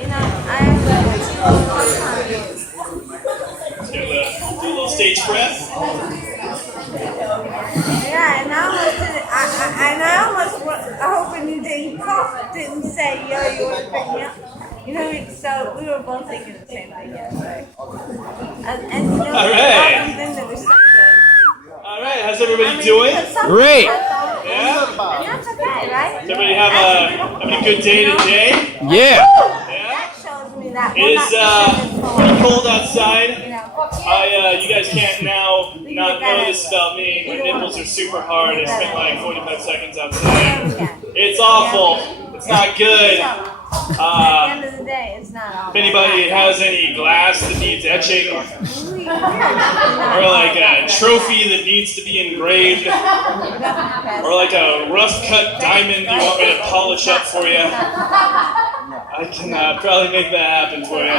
You know, I have Do a little stage prep. yeah, and I almost hoping you didn't say, yo, you want to pick me up. You know, so we were both thinking the same thing yesterday. And you know, All right. then there was something. All right, how's everybody doing? Great. Yeah? That's okay, right? Does everybody having a good day today? Yeah. Yeah? That shows me that It we're is not pretty cold outside. you know. You guys can't now not know this about me. My nipples are super hard. I spent like 45 seconds outside. It's awful. It's not good. At the end of the day, it's not all. If anybody has any glass that needs etching, or like a trophy that needs to be engraved, or like a rough cut diamond you want me to polish up for you, I can probably make that happen for you.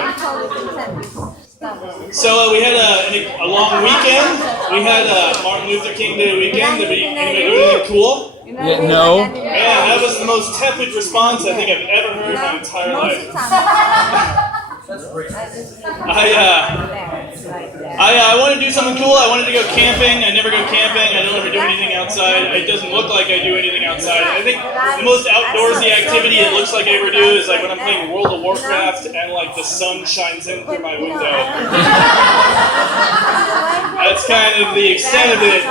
So we had a long weekend. We had Martin Luther King Day weekend. Did anybody do anything cool? Yeah, no. Man, that was the most tepid response I think I've ever heard in my entire life. I wanted to do something cool. I wanted to go camping. I never go camping. I don't ever do anything outside. It doesn't look like I do anything outside. I think the most outdoorsy activity it looks like I ever do is like when I'm playing World of Warcraft and like the sun shines in through my window. That's kind of the extent of it.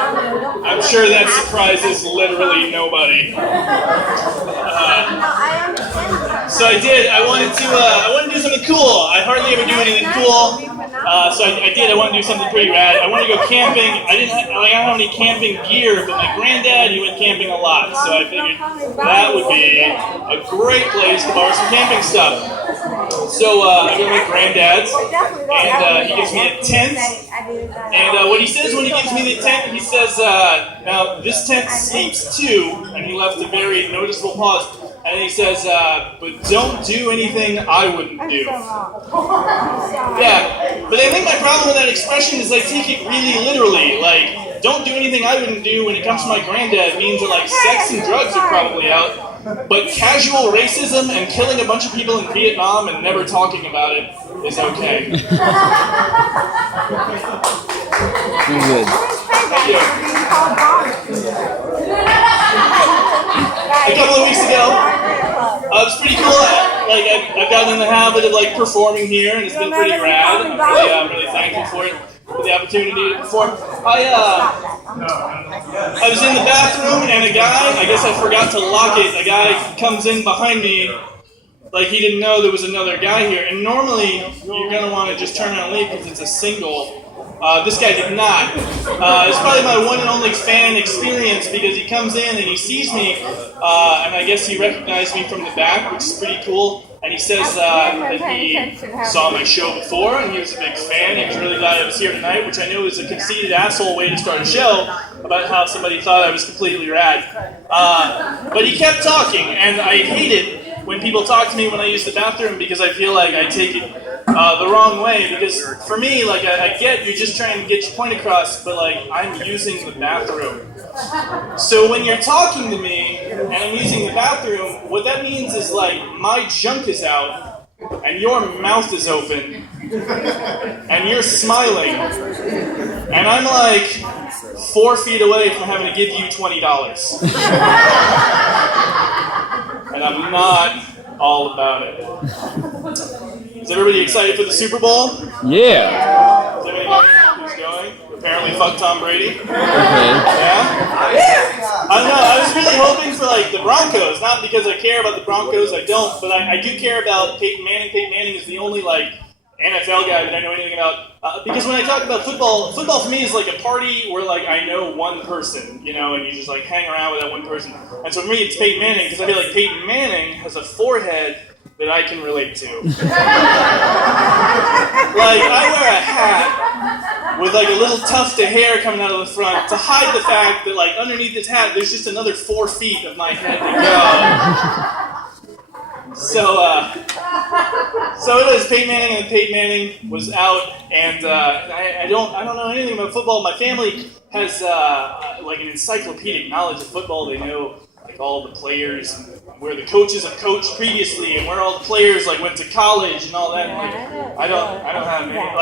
I'm sure that surprises literally nobody. So I did. I wanted to do something cool. I hardly ever do anything cool. So I did. I wanted to do something pretty rad. I wanted to go camping. I don't have any camping gear, but my granddad, he went camping a lot. So I figured that would be a great place to borrow some camping stuff. So I go to my granddad's, and he gives me a tent. And what he says when he gives me the tent, he says, now this tent sleeps two, and he left a very noticeable pause. And he says, but don't do anything I wouldn't do. Yeah, but I think my problem with that expression is I take it really literally. Like, don't do anything I wouldn't do when it comes to my granddad means that like sex and drugs are probably out. But casual racism and killing a bunch of people in Vietnam and never talking about it is okay. Good. Thank you. A couple of weeks ago, it was pretty cool. I've gotten in the habit of like performing here, and it's been pretty rad. I'm really thankful for it, for the opportunity to perform. I was in the bathroom, and a guy, I guess I forgot to lock it. A guy comes in behind me, like he didn't know there was another guy here. And normally, you're gonna want to just turn around and leave because it's a single. This guy did not. It's probably my one and only fan experience because he comes in and he sees me, and I guess he recognized me from the back, which is pretty cool. And he says that he saw my show before and he was a big fan. He was really glad I was here tonight, which I know is a conceited asshole way to start a show about how somebody thought I was completely rad. But he kept talking, and I hate it when people talk to me when I use the bathroom because I feel like I take it the wrong way, because for me, like, I get you're just trying to get your point across, but like, I'm using the bathroom. So when you're talking to me and I'm using the bathroom, what that means is like, my junk is out and your mouth is open and you're smiling and I'm like 4 feet away from having to give you $20. And I'm not all about it. Is everybody excited for the Super Bowl? Yeah. Is everybody know who's going? Apparently fuck Tom Brady. Okay. Yeah? I don't know, I was really hoping for like the Broncos, not because I care about the Broncos, I don't, but I do care about Peyton Manning. Peyton Manning is the only like NFL guy that I know anything about. Because when I talk about football for me is like a party where like I know one person, you know, and you just like hang around with that one person. And so for me it's Peyton Manning, because I feel like Peyton Manning has a forehead that I can relate to. Like, I wear a hat with like a little tuft of hair coming out of the front to hide the fact that like underneath this hat there's just another 4 feet of my head to go. So it is Peyton Manning, and Peyton Manning was out, and I don't know anything about football. My family has like an encyclopedic knowledge of football. They know like all the players, and where the coaches have coached previously, and where all the players like went to college and all that. And, like,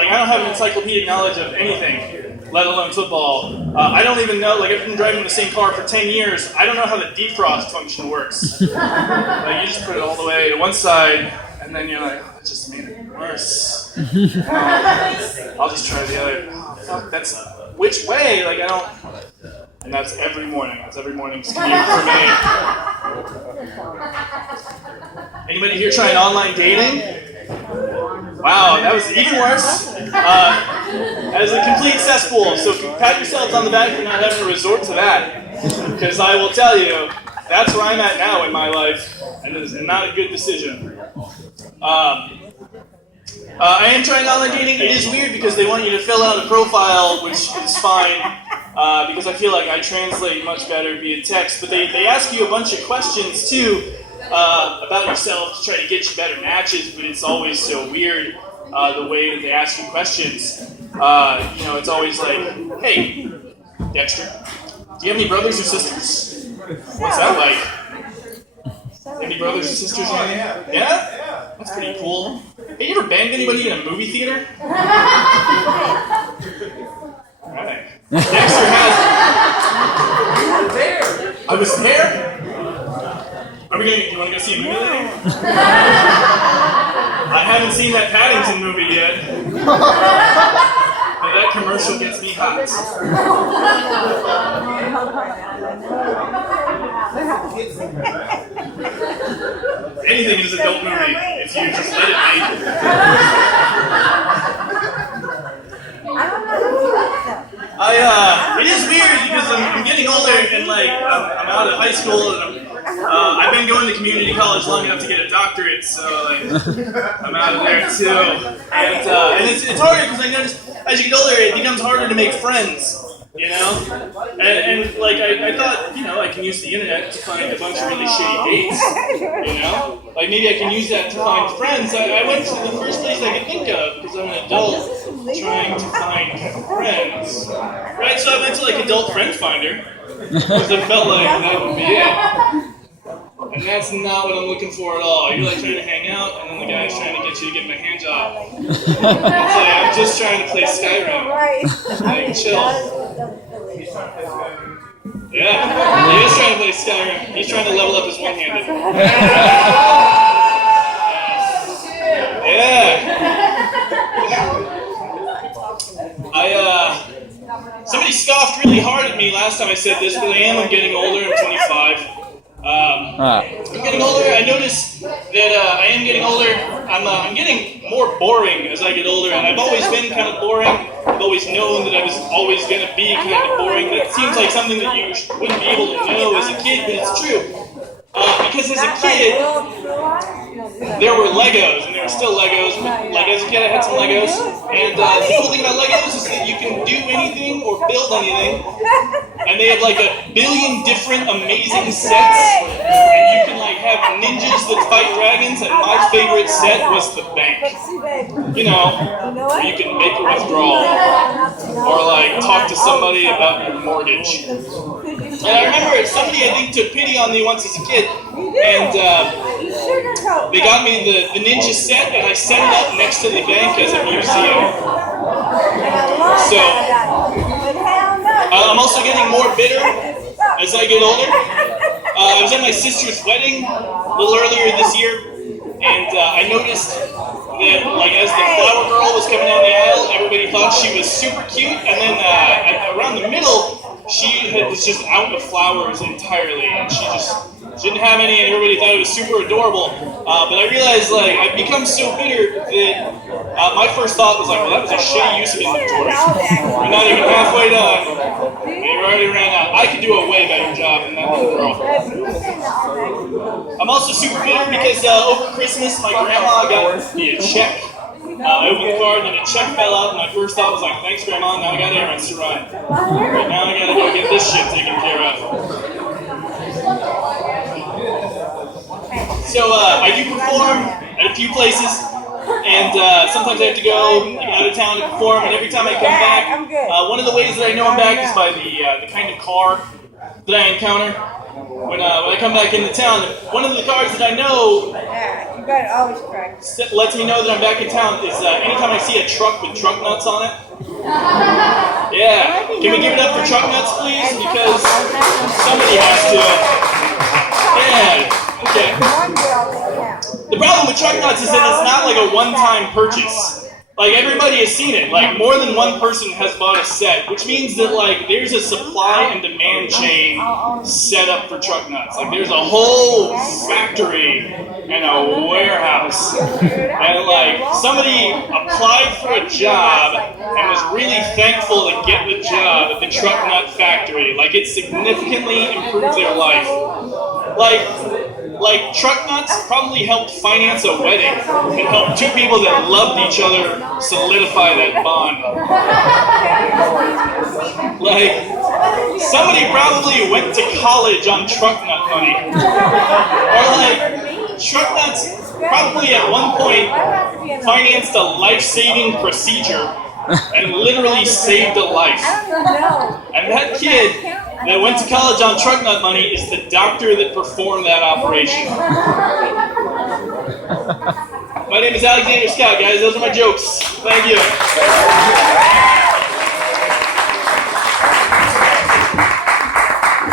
I don't have an encyclopedic knowledge of anything, let alone football. I don't even know. Like I've been driving the same car for 10 years. I don't know how the defrost function works. Like you just put it all the way to one side, and then you're like, oh, that just made it worse. I'll just try the other. Oh, fuck, that's which way? Like I don't. And that's every morning. That's every morning's commute for me. Anybody here trying online dating? Wow, that was even worse. That is a complete cesspool. So pat yourselves on the back for not having to resort to that. Because I will tell you, that's where I'm at now in my life, and it is not a good decision. I am trying online dating. It is weird because they want you to fill out a profile, which is fine. Because I feel like I translate much better via text, but they ask you a bunch of questions too about yourself to try to get you better matches, but it's always so weird the way that they ask you questions. It's always like, hey, Dexter, do you have any brothers or sisters? What's that like? Any brothers or sisters? Yeah? That's pretty cool. Hey, you ever banged anybody in a movie theater? Alright. Dexter has. I was there. Do you want to go see a movie later? I haven't seen that Paddington movie yet. But that commercial gets me hot. Anything is an adult movie if you just let it be. It is weird because I'm getting older and like I'm out of high school and I've been going to community college long enough to get a doctorate, so like I'm out of there too. And it's harder because I notice as you get older it becomes harder to make friends. You know? And like I thought, I can use the internet to find a bunch of really shitty dates. Like maybe I can use that to find friends. I went to the first place I could think of because I'm an adult trying to find friends. Right? So I went to like Adult Friend Finder because I felt like that would be it. And that's not what I'm looking for at all. You're like trying to hang out, and then the guy's trying to get you to give him a hand job. It's like, I'm just trying to play Skyrim. Like, chill. Yeah, he is trying to play Skyrim. He's trying to level up his one-handed. Somebody scoffed really hard at me last time I said this, but I'm getting older. I'm 25. I'm getting older. I notice that I am getting older. I'm getting more boring as I get older, and I've always been kind of boring. I've always known that I was always going to be kind of boring. That seems like something that you wouldn't be able to know as a kid, but it's true. Because as a kid, there were Legos, and there are still Legos. Like as a kid, I had some Legos, and the cool thing about Legos is that you can do anything or build anything, and they have like 1 billion different amazing sets, and you can like have ninjas that fight dragons. And my favorite set was the bank. Where you can make a withdrawal or like talk to somebody about your mortgage. And I remember somebody I think took pity on me once as a kid, and they got me the ninja set, and I set it up next to the bank as a museum. So I'm also getting more bitter as I get older. I was at my sister's wedding a little earlier this year, and I noticed that like as the flower girl was coming down the aisle, everybody thought she was super cute, and then around the middle, she was just out of flowers entirely, and she didn't have any, and everybody thought it was super adorable. But I realized, like, I've become so bitter that my first thought was like, well, that was a shitty use of inventory. We're not even halfway done, and you already ran out. I could do a way better job than that little girl. I'm also super bitter because over Christmas, my grandma got me a check. I opened the card and a check fell out, and my first thought was like, thanks Grandma, now I got errands to run. But now I gotta go get this shit taken care of. So I do perform at a few places, and sometimes I have to go out of town to perform, and every time I come back, one of the ways that I know I'm back is by the kind of car that I encounter. when I come back into town. One of the cards that I know Yeah, you better always practice. lets me know that I'm back in town is anytime I see a truck with truck nuts on it. Yeah. Can we give it up for truck nuts, please? Because somebody has to. Yeah. Okay. One girl can count. The problem with truck nuts is that it's not like a one-time purchase. Like, everybody has seen it. Like, more than one person has bought a set, which means that, like, there's a supply and demand chain set up for truck nuts. Like, there's a whole factory and a warehouse. And, like, somebody applied for a job and was really thankful to get the job at the truck nut factory. Like, it significantly improved their life. Like truck nuts probably helped finance a wedding and helped two people that loved each other solidify that bond. Like, somebody probably went to college on truck nut money. Or like, truck nuts probably at one point financed a life-saving procedure and literally saved a life. And that kid that went to college on truck nut money is the doctor that performed that operation. My name is Alexander Scott, guys. Those are my jokes. Thank you.